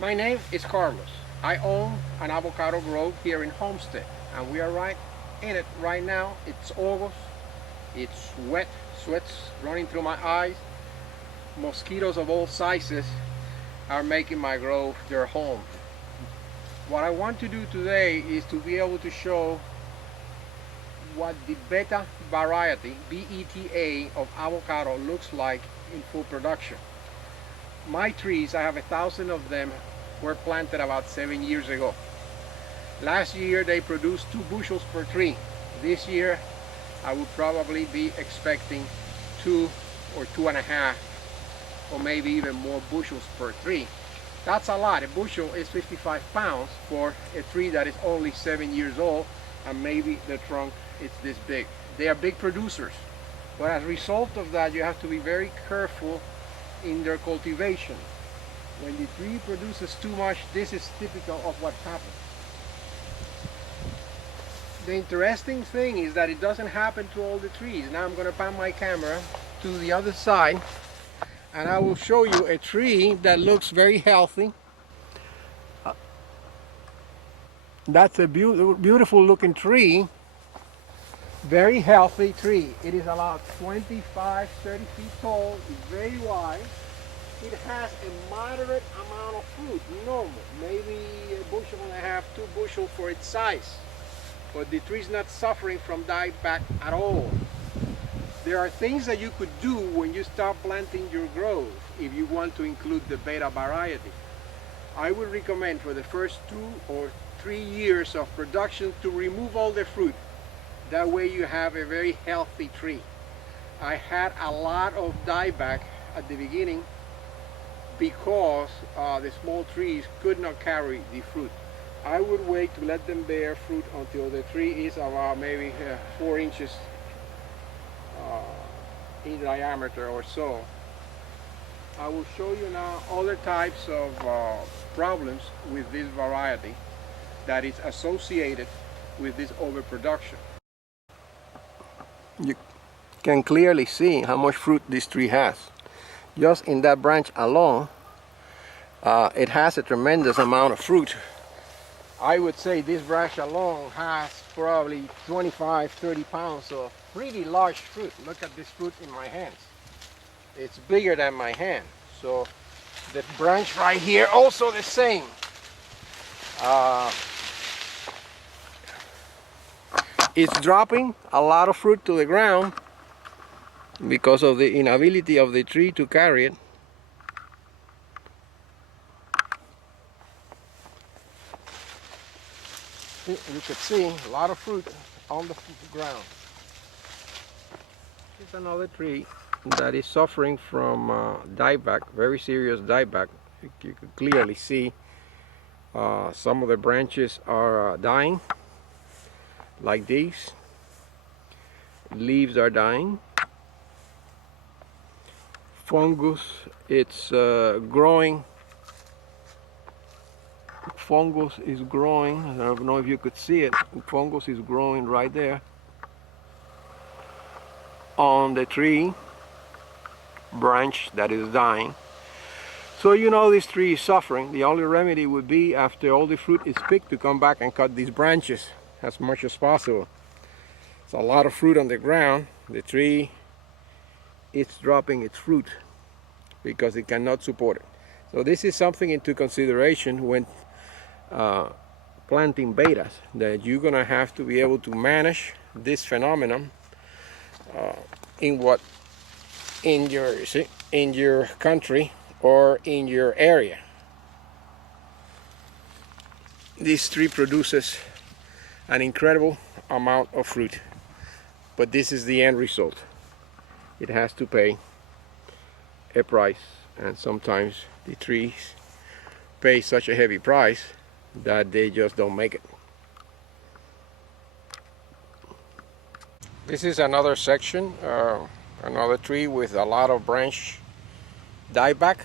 My name is Carlos. I own an avocado grove here in Homestead, and we are right in it right now. It's August. It's wet, sweat's running through my eyes. Mosquitoes of all sizes are making my grove their home. What I want to do today is to be able to show what the beta variety, BETA, of avocado looks like in full production. My trees, I have 1,000 of them, were planted about 7 years ago. Last year they produced 2 bushels per tree. This year I would probably be expecting 2 or 2.5 or maybe even more bushels per tree. That's a lot. A bushel is 55 pounds for a tree that is only 7 years old, and maybe the trunk is this big. They are big producers, but as a result of that you have to be very careful in their cultivation. When the tree produces too much, this is typical of what happens. The interesting thing is that it doesn't happen to all the trees. Now I'm going to pan my camera to the other side and I will show you a tree that looks very healthy. That's a beautiful looking tree. Very healthy tree. It is about 25, 30 feet tall. It's very wide. It has a moderate amount of fruit, normal, maybe a bushel and a half, 2 bushels for its size. But the tree is not suffering from dieback at all. There are things that you could do when you start planting your grove if you want to include the beta variety. I would recommend for the first 2 or 3 years of production to remove all the fruit. That way you have a very healthy tree. I had a lot of dieback at the beginning because the small trees could not carry the fruit. I would wait to let them bear fruit until the tree is about maybe 4 inches in diameter or so. I will show you now other types of problems with this variety that is associated with this overproduction. You can clearly see how much fruit this tree has. Just in that branch alone, it has a tremendous amount of fruit. I would say this branch alone has probably 25, 30 pounds of pretty large fruit. Look at this fruit in my hands. It's bigger than my hand. So the branch right here also the same. It's dropping a lot of fruit to the ground because of the inability of the tree to carry it. You can see a lot of fruit on the ground. Here's another tree that is suffering from dieback, very serious dieback. You can clearly see some of the branches are dying, like these. Leaves are dying. Fungus, it's growing. Fungus is growing. I don't know if you could see it. Fungus is growing right there on the tree branch that is dying. So you know this tree is suffering. The only remedy would be, after all the fruit is picked, to come back and cut these branches as much as possible. It's a lot of fruit on the ground. The tree is dropping its fruit because it cannot support it. So this is something into consideration when planting betas, that you're gonna have to be able to manage this phenomenon in your country or in your area. This tree produces an incredible amount of fruit, but this is the end result. It has to pay a price, and sometimes the trees pay such a heavy price that they just don't make it. This is another section, another tree with a lot of branch dieback,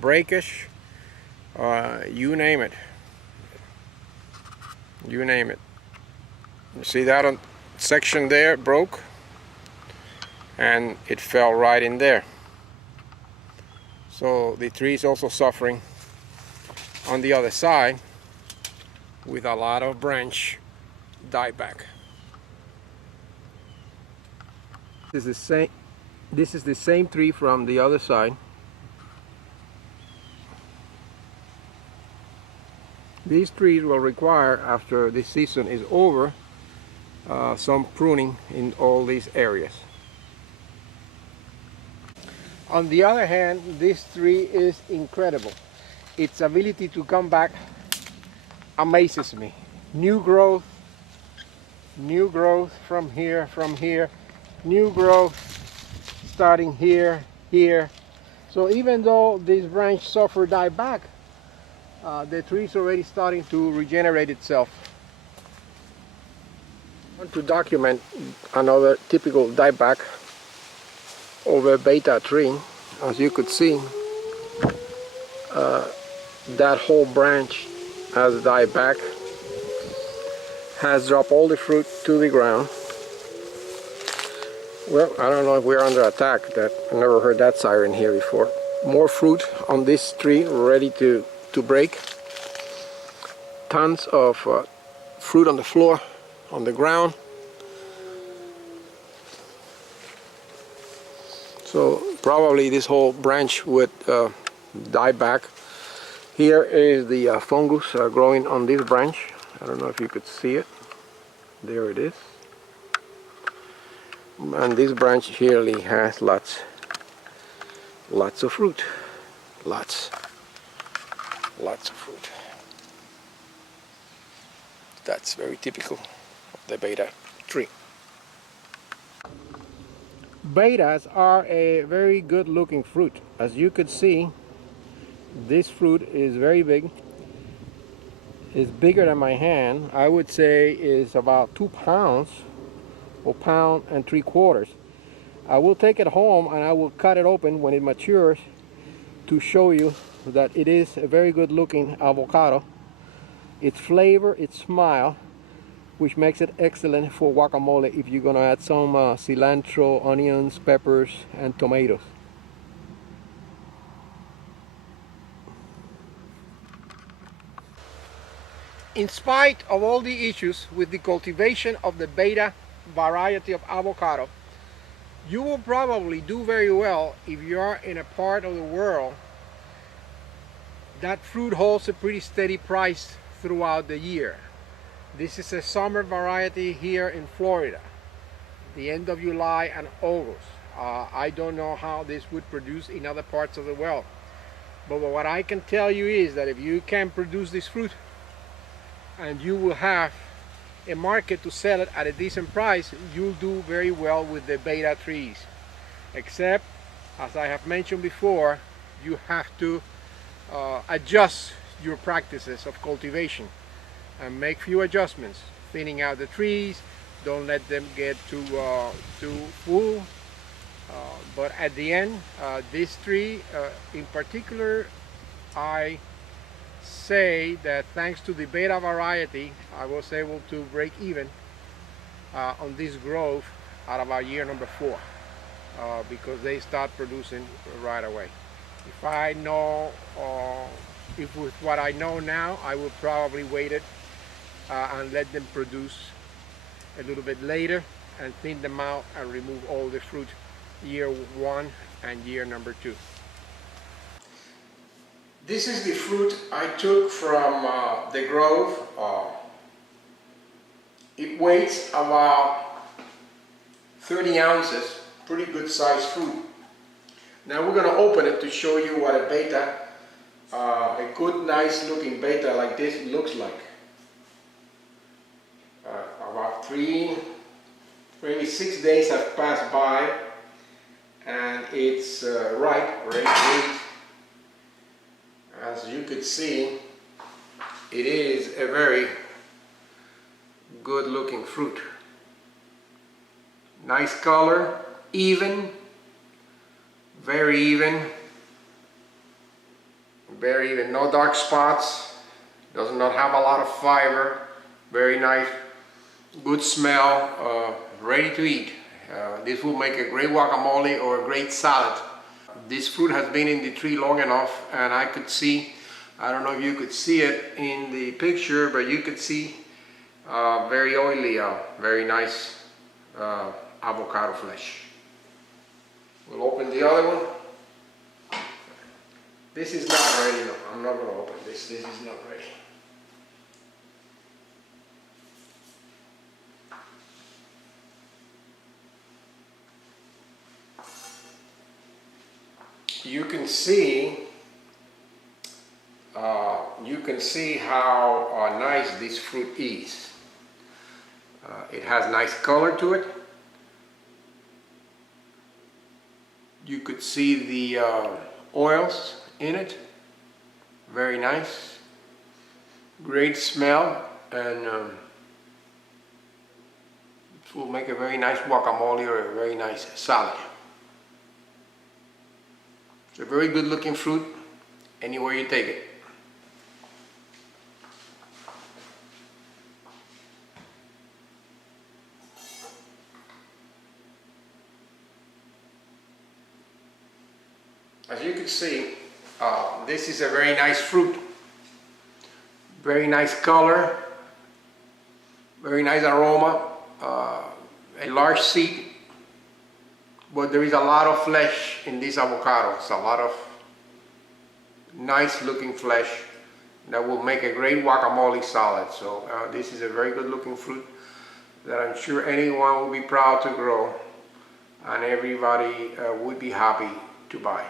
breakage, you name it. You name it. You see that section there broke, and it fell right in there. So the tree is also suffering on the other side with a lot of branch dieback. This is the same tree from the other side. These trees will require, after this season is over, some pruning in all these areas. On the other hand, this tree is incredible. Its ability to come back amazes me. New growth from here, new growth starting here. So even though this branch suffered dieback, the tree is already starting to regenerate itself. I want to document another typical dieback of a beta tree. As you could see, that whole branch has died back, has dropped all the fruit to the ground. Well, I don't know if we're under attack. That I never heard that siren here before. More fruit on this tree ready to break. Tons of fruit on the floor, on the ground. So probably this whole branch would die back. Here is the fungus growing on this branch. I don't know if you could see it. There it is. And this branch here has lots of fruit. Lots of fruit. That's very typical of the beta tree. Betas are a very good looking fruit. As you could see, this fruit is very big. It's bigger than my hand. I would say is about 2 pounds or 1 3/4 pounds. I will take it home and I will cut it open when it matures to show you that it is a very good looking avocado. Its flavor, its smile, which makes it excellent for guacamole if you're gonna add some cilantro, onions, peppers, and tomatoes. In spite of all the issues with the cultivation of the beta variety of avocado, you will probably do very well if you are in a part of the world that fruit holds a pretty steady price throughout the year. This is a summer variety here in Florida, the end of July and August. I don't know how this would produce in other parts of the world, but what I can tell you is that if you can produce this fruit and you will have a market to sell it at a decent price, you'll do very well with the beta trees. Except, as I have mentioned before, you have to adjust your practices of cultivation and make few adjustments, thinning out the trees, don't let them get too full. But at the end, this tree in particular, I say that thanks to the beta variety, I was able to break even on this growth at about year number 4 because they start producing right away. If I know, if with what I know now, I would probably wait it and let them produce a little bit later and thin them out and remove all the fruit year 1 and year number 2. This is the fruit I took from the grove. It weighs about 30 ounces, pretty good sized fruit. Now we're going to open it to show you what a beta, a good nice looking beta like this looks like. About 3, maybe 6 days have passed by and it's ripe, ready to eat. As you could see, it is a very good looking fruit. Nice color, even, very even, no dark spots, does not have a lot of fiber, very nice, good smell, ready to eat. This will make a great guacamole or a great salad. this fruit has been in the tree long enough, and I could see, I don't know if you could see it in the picture, but you could see very oily, very nice avocado flesh. We'll open the other one. This is not ready, no, I'm not going to open this. This is not ready. You can see how nice this fruit is. It has nice color to it. You could see the oils in it. Very nice. Great smell, and it will make a very nice guacamole or a very nice salad. It's a very good looking fruit anywhere you take it. As you can see, this is a very nice fruit. Very nice color, very nice aroma, a large seed, but there is a lot of flesh in these avocados, a lot of nice looking flesh that will make a great guacamole salad. So this is a very good looking fruit that I'm sure anyone will be proud to grow, and everybody would be happy to buy.